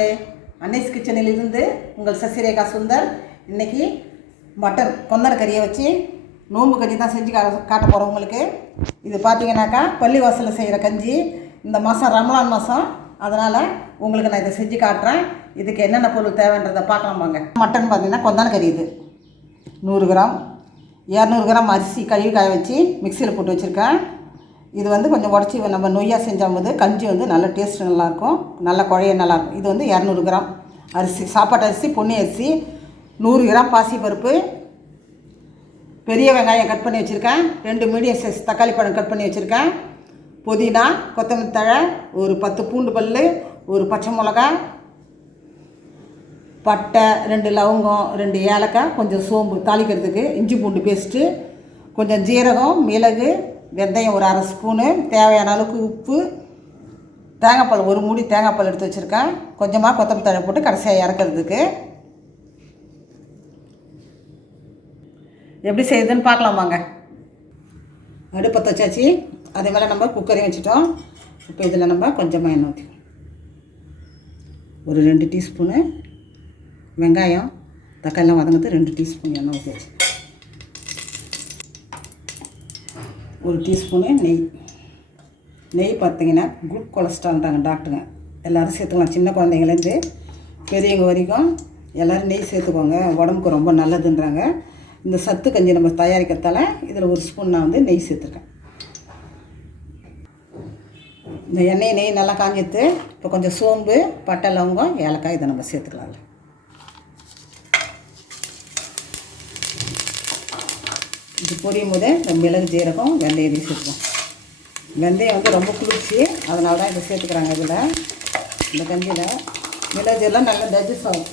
மக்களே, அன்னைஸ் கிச்சனில் இருந்து உங்கள் சசிரேகா சுந்தர். இன்றைக்கி மட்டன் கொந்தர கறியை வச்சு நோம்பு கஞ்சி தான் செஞ்சு காட்ட போகிறோம் உங்களுக்கு. இது பார்த்தீங்கன்னாக்கா பள்ளிவாசலில் செய்கிற கஞ்சி. இந்த மாதம் ரமலான் மாதம், அதனால் உங்களுக்கு நான் இதை செஞ்சு காட்டுறேன். இதுக்கு என்னென்ன பொருள் தேவைன்றதை பார்க்கலாம் வாங்க. மட்டன் பார்த்தீங்கன்னா கொந்தான கறி இது 100 கிராம், 200 கிராம் அரிசி கழுவி காய வச்சு மிக்சியில் போட்டு வச்சுருக்கேன். இது கொஞ்சம் உடச்சி நம்ம நொய்யாக செஞ்சால் கஞ்சி நல்ல டேஸ்ட்டு நல்லாயிருக்கும், நல்ல குழைய நல்லாயிருக்கும். இது 200 கிராம் அரிசி, சாப்பாட்டு அரிசி, பொன்னி அரிசி, 100 கிராம் பாசிப்பருப்பு, பெரிய வெங்காயம் கட் பண்ணி வச்சுருக்கேன், 2 மீடியம் சைஸ் தக்காளி பழம் கட் பண்ணி வச்சுருக்கேன், புதினா, கொத்தமல்லி தழை, ஒரு 10 பூண்டு பல், ஒரு பச்சை மிளகா, பட்டை, 2 லவங்கம், 2 ஏலக்காய், கொஞ்சம் சோம்பு தாளிக்கிறதுக்கு, இஞ்சி பூண்டு பேஸ்ட்டு, கொஞ்சம் ஜீரகம், மிளகு, வெந்தயம் ஒரு 1/2 ஸ்பூனு, தேவையான அளவுக்கு உப்பு, தேங்காய்பால் 1 மூடி தேங்காய்பால் எடுத்து வச்சுருக்கேன், கொஞ்சமாக கொத்தமல்லி தழை போட்டு கடைசியாக இறக்கிறதுக்கு. எப்படி செய்யுதுன்னு பார்க்கலாம் வாங்க. அடுப்பை வச்சாச்சு, அதே மேலே நம்ம குக்கரையும் வச்சுட்டோம். இப்போ இதில் நம்ம கொஞ்சமாக எண்ணெய் ஊற்றி, ஒரு 2 டீஸ்பூனு வெங்காயம் தக்காளிலாம் வதங்கிறது 2 டீஸ்பூன் எண்ணெய் ஊற்றி வச்சு, 1 டீஸ்பூனு நெய் பார்த்தீங்கன்னா குட் கொலஸ்ட்ரால்ன்றாங்க டாக்டருங்க. எல்லோரும் சேர்த்துக்கலாம், சின்ன குழந்தைங்கலேருந்து பெரியவங்க வரைக்கும் எல்லோரும் நெய் சேர்த்துக்கோங்க, உடம்புக்கு ரொம்ப நல்லதுன்றாங்க. இந்த சத்து கஞ்சி நம்ம தயாரிக்கிறதால இதில் 1 ஸ்பூன் நான் நெய் சேர்த்துருக்கேன். இந்த நெய் நல்லா காஞ்சிட்டு இப்போ கொஞ்சம் சோம்பு, பட்டை, லவங்கம், ஏலக்காய் இதை நம்ம சேர்த்துக்கலாம். இது பொரியும் போது இந்த மிளகு, ஜீரகம், வெந்தயம் சேர்த்துக்கோம். வெந்தயம் ரொம்ப குளிர்ச்சி, அதனால தான் இதை சேர்த்துக்கிறாங்க. இதில் இந்த கஞ்சியில் மிளகு ஜீரகம் நல்லா டைஜஸ்ட் ஆகும்.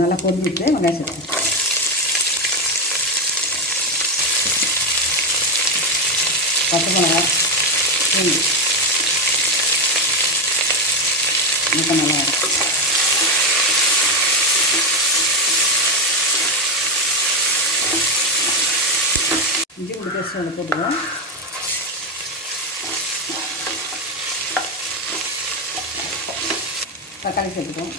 நல்லா பொரிஞ்சிட்டு வெங்காயம் சேர்த்து, பச்சை மிளகா, பூண்டு இப்போ நல்லா இருக்கும். இஞ்சி பூண்டு பேஸ்ட் ஒன்று போட்டுக்குவோம். தக்காளி சேர்த்துக்குவோம்.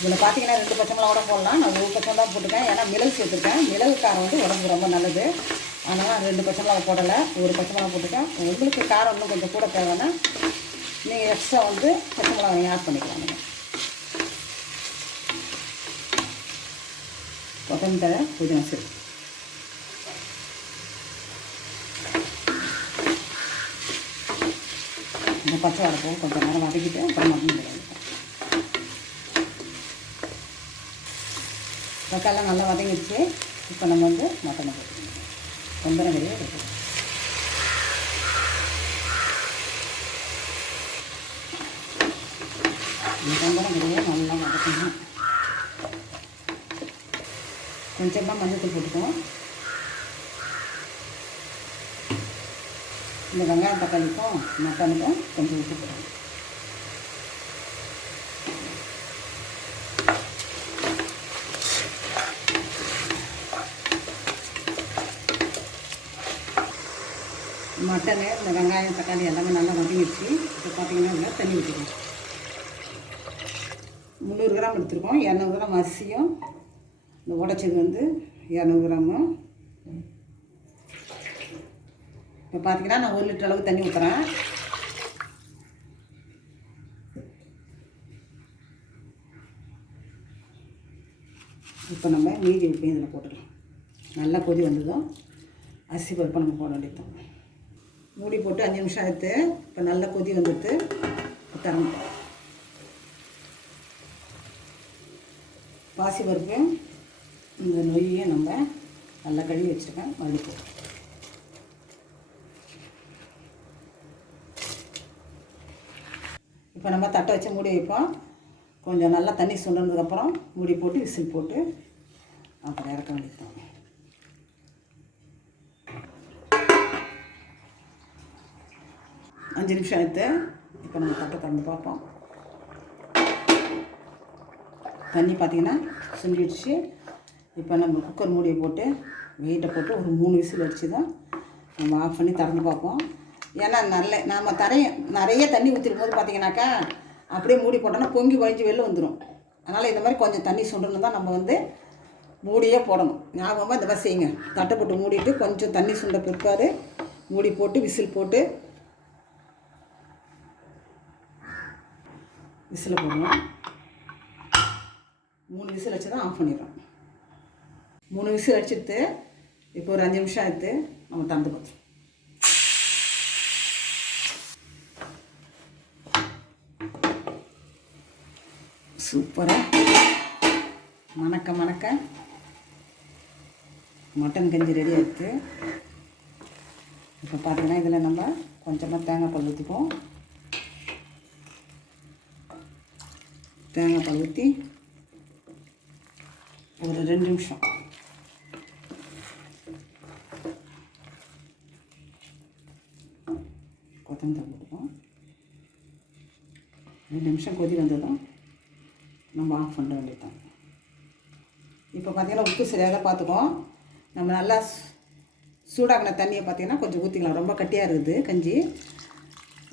இதில் பார்த்தீங்கன்னா 2 பச்சை மிளகா கூட போடலாம். நான் 1 பச்சை மிளகா போட்டுருக்கேன், ஏன்னா மிளகு சேர்த்துருக்கேன். மிளகு காரம் உடம்புக்கு ரொம்ப நல்லது, அதனால் 2 பச்சை மிளகா போடலை, 1 பச்சை மிளகா போட்டுருக்கேன். உங்களுக்கு காரம் இன்னும் கொஞ்சம் கூட தேவைன்னா நீங்கள் எக்ஸ்ட்ரா பச்சை மிளகா நீங்கள் ஆட் பண்ணிக்கலாம். நீங்கள் கொத்தமல்லி தழை, புதினா சேர்த்து இந்த பச்சை வடப்போ கொஞ்சம் நேரம் வதக்கிட்டு அப்புறம் மட்டன் தக்காளிலாம் நல்லா வதங்கிடுச்சு. இப்போ நம்ம மட்டனை போட்டுக்கணும். கொந்தர கறியை எடுத்துக்கணும். கொந்தர கறியை நல்லா வதக்கணும். கொஞ்சமாக மஞ்சள் போட்டுக்கணும். இந்த வெங்காயம் தக்காளிக்கும் மட்டனுக்கும் கொஞ்சம் உப்பு போடணும். மட்டனு, இந்த வெங்காயம் தக்காளி எல்லாமே நல்லா வதங்கிடுச்சு. இப்போ பார்த்தீங்கன்னா இல்லை தண்ணி ஊற்றிக்கணும். 300 கிராம் எடுத்துருக்கோம். 200 கிராம் அரிசியும் இந்த உடச்சது 200 கிராமும். இப்போ பார்த்தீங்கன்னா நான் 1 லிட்டர் அளவுக்கு தண்ணி ஊற்றுறேன். இப்போ நம்ம மீதி உப்பையும் இதில் போட்டுக்கலாம். நல்லா கொதி வந்ததும் அரிசி பருப்பை நம்ம போட வேண்டியதும். மூடி போட்டு 5 நிமிஷம் ஆகிடுத்து. இப்போ நல்லா கொதி வந்துட்டு தரம் பாசி பருப்பு, இந்த நொய்யையும் நம்ம நல்லா கழுவி வச்சுருக்கேன். மறுபடியும் இப்போ நம்ம தட்டை வச்சு மூடி வைப்போம். கொஞ்சம் நல்லா தண்ணி சுண்டதுக்கப்புறம் மூடி போட்டு விசில் போட்டு அப்புறம் இறக்க வேண்டியது. 5 நிமிஷம் ஆகிடுத்து. இப்போ நம்ம தட்டை திறந்து பார்ப்போம். தண்ணி பார்த்திங்கன்னா சுண்டிடுச்சு. இப்போ நம்ம குக்கர் மூடியை போட்டு வெயிட்டை போட்டு ஒரு 3 விசில் அடித்து தான் நம்ம ஆஃப் பண்ணி திறந்து பார்ப்போம். ஏன்னா நம்ம நிறைய தண்ணி ஊற்றிடும் போது பார்த்திங்கனாக்கா அப்படியே மூடி போட்டோன்னா பொங்கி வழிஞ்சு வெளில வந்துடும். அதனால் இந்த மாதிரி கொஞ்சம் தண்ணி சுண்டணும் தான் நம்ம வந்து மூடியே போடணும். ஞாபகமாக இந்த மாதிரி செய்யுங்க. தட்டை போட்டு மூடிட்டு கொஞ்சம் தண்ணி சுண்ட பிற்பாடு மூடி போட்டு விசில் போட்டு விசில் போடணும். 3 விசில் வச்சு தான் ஆஃப் பண்ணிடுறோம். 3 விசில் அடிச்சுட்டு இப்போ ஒரு 5 நிமிஷம் எடுத்து நம்ம திறந்து பார்த்துருவோம். சூப்பராக மணக்க மட்டன் கஞ்சி ரெடி ஆகிடுது. இப்போ பார்த்தீங்கன்னா இதில் நம்ம கொஞ்சமாக தேங்காய் பால் ஊற்றிப்போம். தேங்காய் பால் ஊற்றி ஒரு 2 நிமிஷம் கொத்தமல்லி போட்டுப்போம். 2 நிமிஷம் கொதி வந்ததும் நம்ம ஆஃப் பண்ண வேண்டியதான். இப்போ பார்த்திங்கன்னா உப்பு சரியாக பார்த்துக்கோம். நம்ம நல்லா சூடாகின தண்ணியை பார்த்திங்கன்னா கொஞ்சம் ஊற்றிக்கலாம். ரொம்ப கட்டியாக இருக்குது கஞ்சி.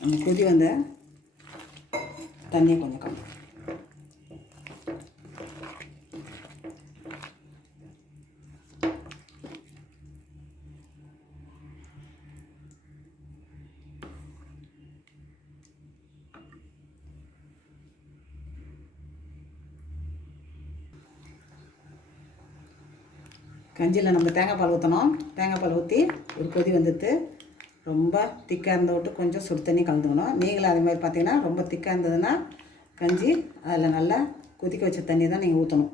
நம்ம கொதி வந்த தண்ணியை கொஞ்சம் கம்மி. கஞ்சியில் நம்ம தேங்காய் பால் ஊற்றணும். தேங்காய் பால் ஊற்றி ஒரு கொதி வந்துட்டு ரொம்ப திக்காக இருந்த விட்டு கொஞ்சம் சுடு தண்ணி கலந்துக்கணும். நீங்களும் அதே மாதிரி பார்த்தீங்கன்னா ரொம்ப திக்காக இருந்ததுன்னா கஞ்சி அதில் நல்லா கொதிக்க வச்ச தண்ணி தான் நீங்கள் ஊற்றணும்.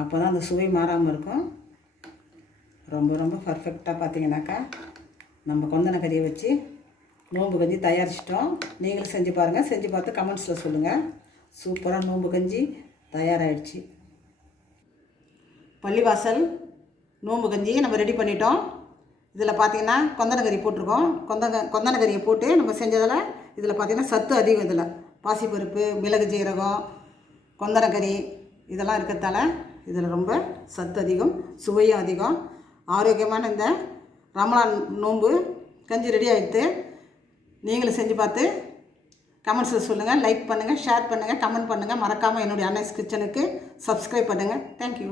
அப்போ தான் அந்த சுவை மாறாமல் இருக்கும். ரொம்ப பர்ஃபெக்டாக பார்த்தீங்கன்னாக்கா நம்ம கொந்தன கறியை வச்சு நோம்பு கஞ்சி தயாரிச்சிட்டோம். நீங்களும் செஞ்சு பாருங்கள். செஞ்சு பார்த்து கமெண்ட்ஸில் சொல்லுங்கள். சூப்பராக நோம்பு கஞ்சி தயாராகிடுச்சு. பள்ளிவாசல் நோம்பு கஞ்சி நம்ம ரெடி பண்ணிட்டோம். இதில் பார்த்திங்கன்னா கொந்தன கறி போட்டிருக்கோம். கொந்தன கறியை போட்டு நம்ம செஞ்சதில் இதில் பார்த்திங்கன்னா சத்து அதிகம். இதில் பாசிப்பருப்பு, மிளகு, ஜீரகம், கொந்தன கறி இதெல்லாம் இருக்கிறதால இதில் ரொம்ப சத்து அதிகம், சுவையும் அதிகம். ஆரோக்கியமான இந்த ரமலான் நோம்பு கஞ்சி ரெடி ஆகிடுது. நீங்களும் செஞ்சு பார்த்து கமெண்ட்ஸில் சொல்லுங்கள். லைக் பண்ணுங்கள், ஷேர் பண்ணுங்கள், கமெண்ட் பண்ணுங்கள். மறக்காமல் என்னுடைய அன்னைஸ் கிச்சனுக்கு சப்ஸ்கிரைப் பண்ணுங்கள். தேங்க்யூ.